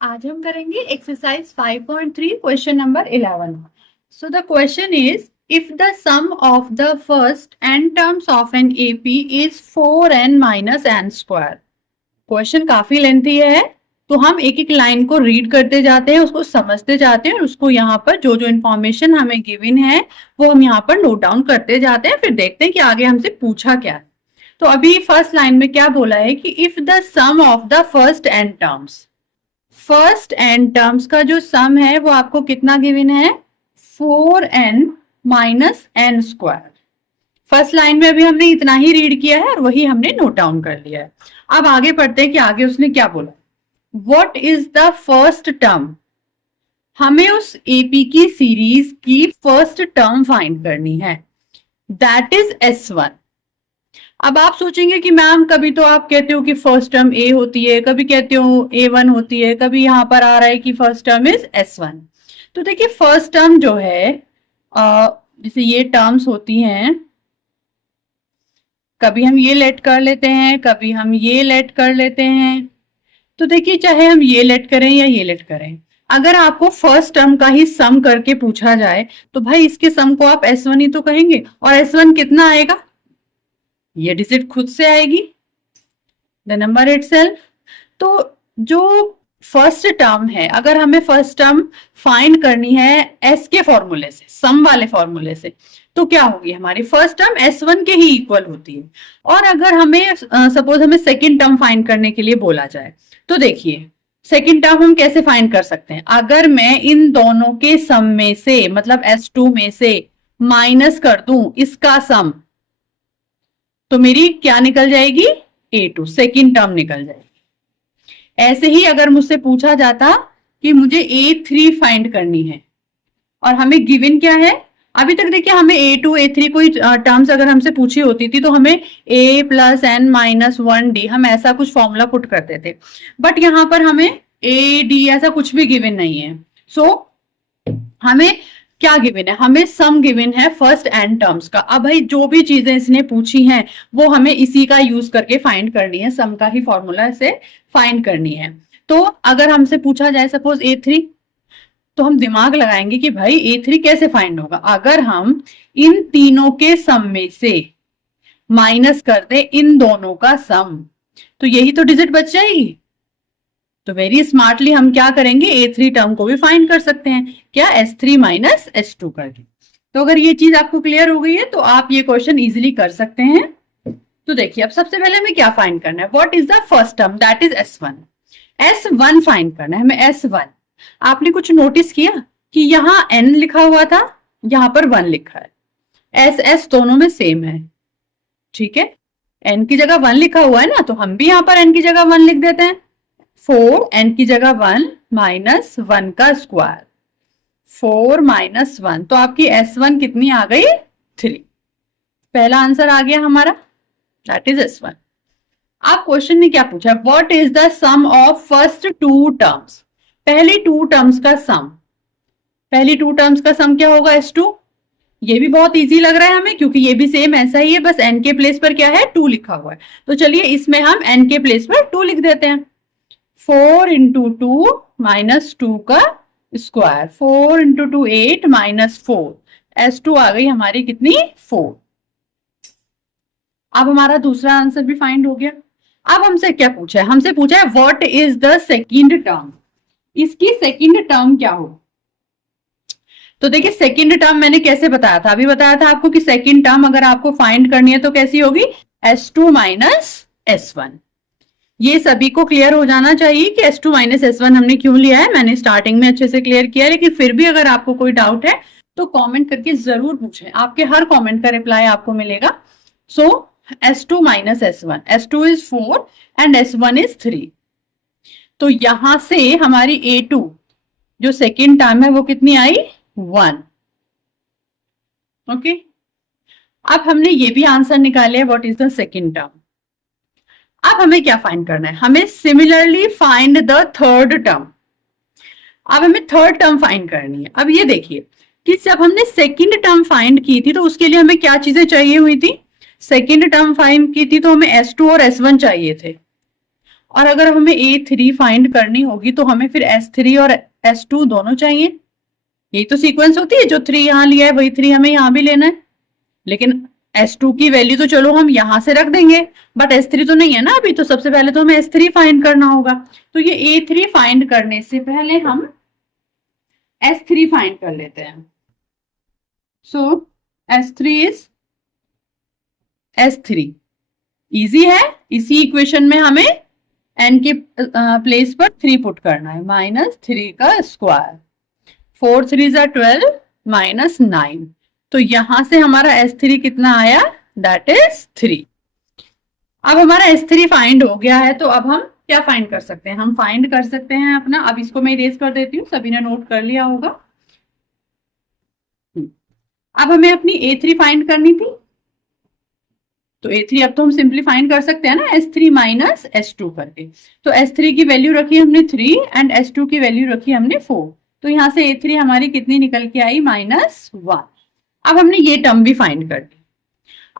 आज हम करेंगे exercise 5.3 question number 11। So the question is if the sum of the first n terms of an AP is 4n minus n square. Question काफी lengthy है, तो हम एक एक लाइन को रीड करते जाते हैं, उसको समझते जाते हैं और उसको यहाँ पर जो जो इन्फॉर्मेशन हमें गिवन है वो हम यहाँ पर नोट डाउन करते जाते हैं, फिर देखते हैं कि आगे हमसे पूछा क्या है। तो अभी फर्स्ट लाइन में क्या बोला है कि if the sum of the first n terms का जो सम है वो आपको कितना गिवन है, 4n minus n square. First line में अभी हमने इतना ही रीड किया है और वही हमने नोट डाउन कर लिया है। अब आगे पढ़ते हैं कि आगे उसने क्या बोला। What is the first term, हमें उस एपी की सीरीज की फर्स्ट टर्म फाइंड करनी है, दैट इज S1। अब आप सोचेंगे कि मैम कभी तो आप कहते हो कि फर्स्ट टर्म ए होती है, कभी कहते हो A1 होती है, कभी यहां पर आ रहा है कि फर्स्ट टर्म इज S1। तो देखिए फर्स्ट टर्म जो है, जैसे ये टर्म्स होती हैं, कभी हम ये लेट कर लेते हैं, कभी हम ये लेट कर लेते हैं। तो देखिए चाहे हम ये लेट करें या ये लेट करें, अगर आपको फर्स्ट टर्म का ही सम करके पूछा जाए तो भाई इसके सम को आप S1 ही तो कहेंगे, और S1 कितना आएगा, ये डिजिट खुद से आएगी, द नंबर इटसेल्फ। तो जो फर्स्ट टर्म है, अगर हमें फर्स्ट टर्म फाइंड करनी है एस के फॉर्मूले से, सम वाले फॉर्मूले से, तो क्या होगी, हमारी फर्स्ट टर्म S1 के ही इक्वल होती है। और अगर हमें सपोज हमें सेकंड टर्म फाइंड करने के लिए बोला जाए, तो देखिए सेकंड टर्म हम कैसे फाइंड कर सकते हैं। अगर मैं इन दोनों के सम में से, मतलब S2 में से माइनस कर दूं इसका सम, तो मेरी क्या निकल जाएगी, A2, सेकंड टर्म निकल जाएगी। ऐसे ही अगर मुझसे पूछा जाता कि मुझे A3 फाइंड करनी है और हमें गिवन क्या है, अभी तक देखिए हमें A2 A3 कोई टर्म्स अगर हमसे पूछी होती थी तो हमें A plus N minus 1D, हम ऐसा कुछ फॉर्मूला पुट करते थे। बट यहां पर हमें AD ऐसा कुछ भी गिवन नहीं है। सो हमें क्या गिवन है, हमें सम गिवन है फर्स्ट एन टर्म्स का। अब भाई जो भी चीजें इसने पूछी हैं वो हमें इसी का यूज करके फाइंड करनी है, सम का ही फॉर्मूला से फाइंड करनी है। तो अगर हमसे पूछा जाए सपोज A3, तो हम दिमाग लगाएंगे कि भाई A3 कैसे फाइंड होगा। अगर हम इन तीनों के सम में से माइनस कर दे इन दोनों का सम, तो यही तो डिजिट बच जाएगी। तो वेरी स्मार्टली हम क्या करेंगे, A3 टर्म को भी फाइंड कर सकते हैं, क्या, S3 माइनस S2 करके। तो अगर ये चीज आपको क्लियर हो गई है तो आप ये क्वेश्चन इजिली कर सकते हैं। तो देखिए अब सबसे पहले हमें क्या फाइंड करना है, what is the first term, that is S1। S1 find करना है हमें, S1। आपने कुछ नोटिस किया कि यहाँ N लिखा हुआ था, यहाँ पर 1 लिखा है, S दोनों में सेम है, ठीक है। N की जगह 1 लिखा हुआ है ना, तो हम भी यहाँ पर N की जगह 1 लिख देते हैं। 4n की जगह 1 माइनस 1 का स्क्वायर, 4 माइनस 1, तो आपकी S1 कितनी आ गई, 3। पहला आंसर आ गया हमारा, दैट इज S1। आप क्वेश्चन ने क्या पूछा, what is the sum of first two terms, पहली टू टर्म्स का सम। पहली टू टर्म्स का सम क्या होगा, S2। ये भी बहुत इजी लग रहा है हमें क्योंकि ये भी सेम ऐसा ही है, बस n के प्लेस पर क्या है, 2 लिखा हुआ है। तो चलिए इसमें हम n के प्लेस पर 2 लिख देते हैं। 4 इंटू 2 माइनस 2 का स्क्वायर, 4 इंटू 2 8 माइनस 4, S2 आ गई हमारी कितनी, 4। अब हमारा दूसरा आंसर भी फाइंड हो गया। अब हमसे क्या पूछा है, हमसे पूछा है what is the second term, इसकी सेकंड टर्म क्या हो। तो देखिए सेकंड टर्म मैंने कैसे बताया था, अभी बताया था आपको कि सेकंड टर्म अगर आपको फाइंड करनी है तो कैसी होगी, S2 माइनस S1। ये सभी को क्लियर हो जाना चाहिए कि S2 माइनस S1 हमने क्यों लिया है, मैंने स्टार्टिंग में अच्छे से क्लियर किया है, लेकिन फिर भी अगर आपको कोई डाउट है तो कमेंट करके जरूर पूछें, आपके हर कमेंट का रिप्लाई आपको मिलेगा। सो S2 minus S1, S2 is 4 and S1 is 3। तो यहां से हमारी A2 जो सेकेंड टर्म है वो कितनी आई, 1। ओके, अब हमने ये भी आंसर निकाले, what is the second term. अब हमें क्या फाइंड करना है, हमें similarly find the third term. अब हमें थर्ड टर्म फाइंड करनी है। अब ये देखिए कि जब हमने सेकंड टर्म फाइंड की थी तो उसके लिए हमें क्या चीजें चाहिए हुई थी, सेकंड टर्म फाइंड की थी तो हमें S2 और S1 चाहिए थे, और अगर हमें A3 फाइंड करनी होगी तो हमें फिर S3 और S2 दोनों चाहिए। यही तो सीक्वेंस होती है, जो 3 यहाँ लिया है वही 3 हमें यहाँ भी लेना है। लेकिन S2 की वैल्यू तो चलो हम यहां से रख देंगे, बट S3 तो नहीं है ना अभी, तो सबसे पहले तो हमें S3 फाइंड करना होगा। तो ये A3 फाइंड करने से पहले हम S3 फाइंड कर लेते हैं। सो S3 इज S3 इजी है। इसी इक्वेशन में हमें n के प्लेस पर 3 पुट करना है, -3 का स्क्वायर, 4 3 जा 12 -9। तो यहां से हमारा S3 कितना आया, दैट इज 3। अब हमारा S3 फाइंड हो गया है, तो अब हम क्या फाइंड कर सकते हैं, हम फाइंड कर सकते हैं अपना, अब इसको मैं इरेज कर देती हूँ, सभी ने नोट कर लिया होगा। अब हमें अपनी A3 फाइंड करनी थी, तो A3 अब तो हम सिंपली फाइंड कर सकते हैं ना, S3 माइनस S2 करके। तो S3 की वैल्यू रखी हमने 3 एंड S2 की वैल्यू रखी हमने 4। तो यहां से A3 हमारी कितनी निकल के आई, -1। अब हमने ये टर्म भी फाइंड कर दी।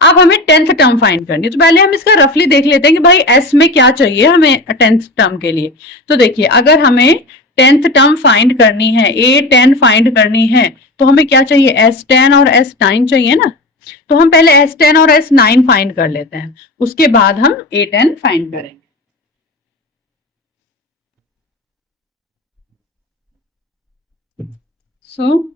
अब हमें 10th टर्म फाइंड करनी है, तो पहले हम इसका रफली देख लेते हैं कि भाई S में क्या चाहिए हमें 10th टर्म के लिए। तो देखिए, अगर हमें 10th टर्म फाइंड करनी है, A10 फाइंड करनी है, तो हमें क्या चाहिए, S10 और S9 चाहिए ना। तो हम पहले S10 और S9 फाइंड कर लेते हैं, उसके बाद हम A10 फाइंड करेंगे। सो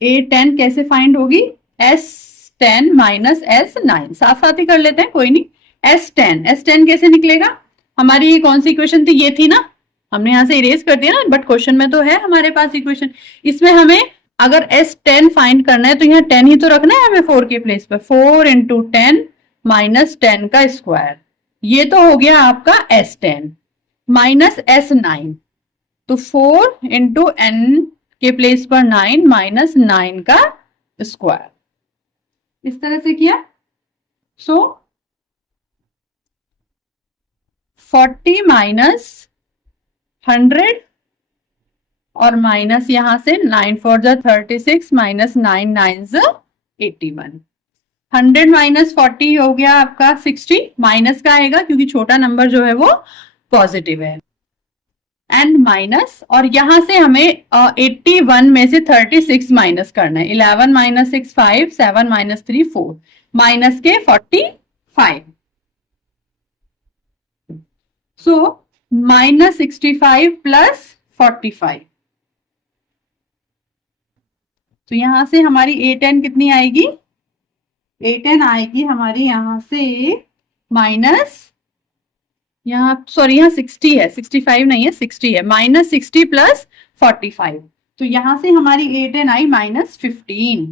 A10 कैसे फाइंड होगी, S10 माइनस S9, साथ साथ ही कर लेते हैं, कोई नहीं। S10 कैसे निकलेगा, हमारी ये कौन सी इक्वेशन थी, ये थी ना, हमने यहां से इरेज कर दिया ना, बट क्वेश्चन में तो है हमारे पास इक्वेशन। इसमें हमें अगर S10 फाइंड करना है तो यहाँ 10 ही तो रखना है हमें 4 के प्लेस पर, 4 × 10 माइनस 10 का स्क्वायर। ये तो हो गया आपका S10 माइनस S9, तो 4 × n के प्लेस पर 9 माइनस 9 का स्क्वायर, इस तरह से किया। सो 40 माइनस 100 और माइनस यहां से 9 4 जा 36 माइनस 9 9 जा 81। 100 माइनस 40 हो गया आपका 60, माइनस का आएगा क्योंकि छोटा नंबर जो है वो पॉजिटिव है, एंड माइनस, और यहां से हमें 81 में से 36 माइनस करना है। 11 माइनस 6 5, 7 माइनस 3 4, माइनस के 45। सो -65 प्लस 45, तो यहां से हमारी A10 कितनी आएगी, A10 आएगी हमारी यहां से माइनस, यहाँ सॉरी यहाँ 60 है, 65 नहीं है 60 है, -60 प्लस 45, तो यहां से हमारी A10 आई -15।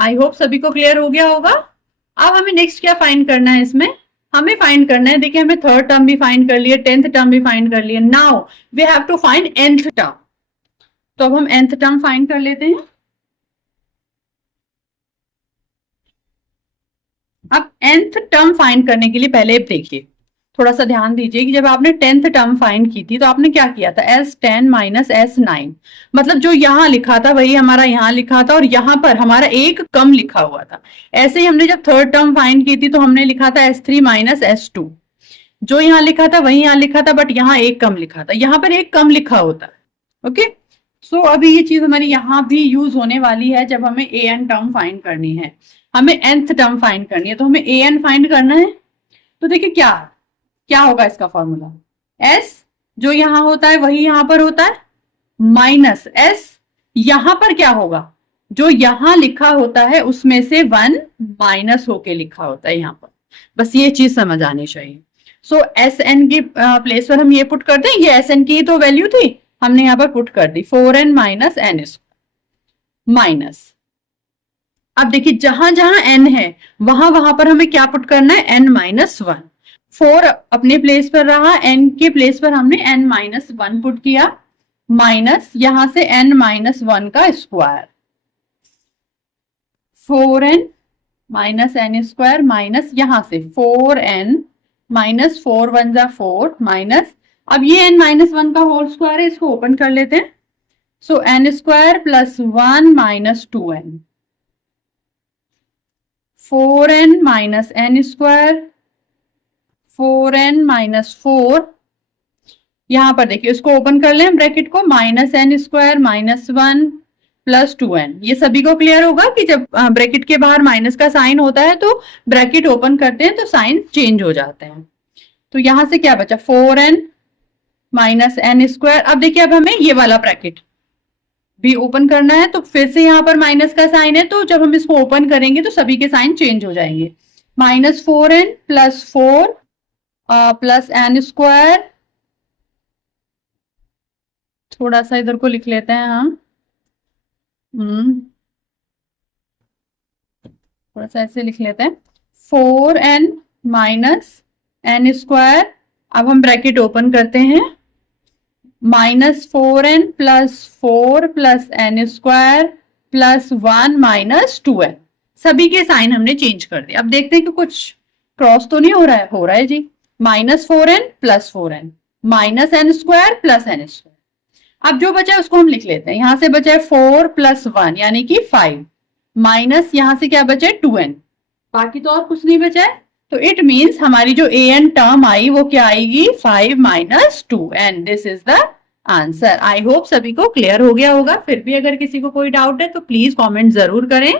आई होप सभी को क्लियर हो गया होगा। अब हमें नेक्स्ट क्या फाइंड करना है, इसमें हमें फाइंड करना है, देखिए हमें थर्ड टर्म भी फाइंड कर लिया, 10th टर्म भी फाइंड कर लिया, now we have to find nth term. तो अब हम nth टर्म फाइंड कर लेते हैं। अब nth टर्म फाइंड करने के लिए पहले देखिए, थोड़ा सा ध्यान दीजिए कि जब आपने 10th टर्म फाइंड की थी तो आपने क्या किया था, S10 माइनस S9, मतलब जो यहां लिखा था वही हमारा यहां लिखा था, और यहां पर हमारा एक कम लिखा हुआ था। ऐसे ही हमने जब थर्ड टर्म फाइंड की थी तो हमने लिखा था S3 माइनस S2, जो यहां लिखा था वही यहां लिखा था, बट यहां एक कम लिखा था, यहां पर एक कम लिखा होता है। ओके, सो अभी ये चीज हमारी यहां भी यूज होने वाली है जब हमें an टर्म फाइंड करनी है, हमें nth टर्म फाइंड करनी है, तो हमें an फाइंड करना है। तो देखिए क्या होगा इसका फॉर्मूला, s जो यहां होता है वही यहां पर होता है, माइनस s यहां पर क्या होगा, जो यहां लिखा होता है उसमें से 1 माइनस होके लिखा होता है यहां पर, बस ये चीज समझ आनी चाहिए। सो Sn की प्लेस पर हम ये पुट कर दें, ये Sn की तो वैल्यू थी, हमने यहां पर पुट कर दी 4n माइनस n माइनस। अब देखिए जहां जहां n है वहां पर हमें क्या पुट करना है, n माइनस 1। 4 अपने प्लेस पर रहा, n के प्लेस पर हमने n माइनस 1 पुट किया, माइनस यहां से n माइनस 1 का square, 4n minus n square, minus यहां से 4n माइनस 4 1 जा 4 माइनस, अब ये n माइनस 1 का होल स्क्वायर है, इसको ओपन कर लेते हैं। सो n square plus 1 minus 2n, 4n minus n square 4n minus 4, यहां पर देखिए इसको ओपन कर लें ब्रैकेट को, minus n square minus 1 plus 2n। ये सभी को क्लियर होगा कि जब ब्रैकेट के बाहर माइनस का साइन होता है तो ब्रैकेट ओपन करते हैं तो साइन चेंज हो जाते हैं। तो यहां से क्या बचा, 4n माइनस एन स्क्वायर। अब देखिए अब हमें ये वाला ब्रैकेट भी ओपन करना है, तो फिर से यहाँ पर माइनस का साइन है, तो जब हम इसको ओपन करेंगे तो सभी के साइन चेंज हो जाएंगे। Minus 4n plus 4 plus n square, थोड़ा सा इधर को लिख लेते हैं हम, थोड़ा सा ऐसे लिख लेते हैं, 4n माइनस एन स्क्वायर। अब हम ब्रैकेट ओपन करते हैं, minus 4n plus 4 plus n square plus 1 minus 2n। सभी के साइन हमने चेंज कर दिए। अब देखते हैं कि कुछ क्रॉस तो नहीं हो रहा है, हो रहा है जी। Minus 4n plus 4n minus n square plus n square. अब जो बचा है उसको हम लिख लेते हैं, यहां से बचा है 4 प्लस 1 यानी कि 5, माइनस यहां से क्या बचा है 2n, बाकी तो और कुछ नहीं बचा है। तो इट मीन्स हमारी जो an टर्म आई वो क्या आएगी, 5 minus 2, and this is the answer. I hope सभी को क्लियर हो गया होगा। फिर भी अगर किसी को कोई डाउट है तो प्लीज कमेंट जरूर करें।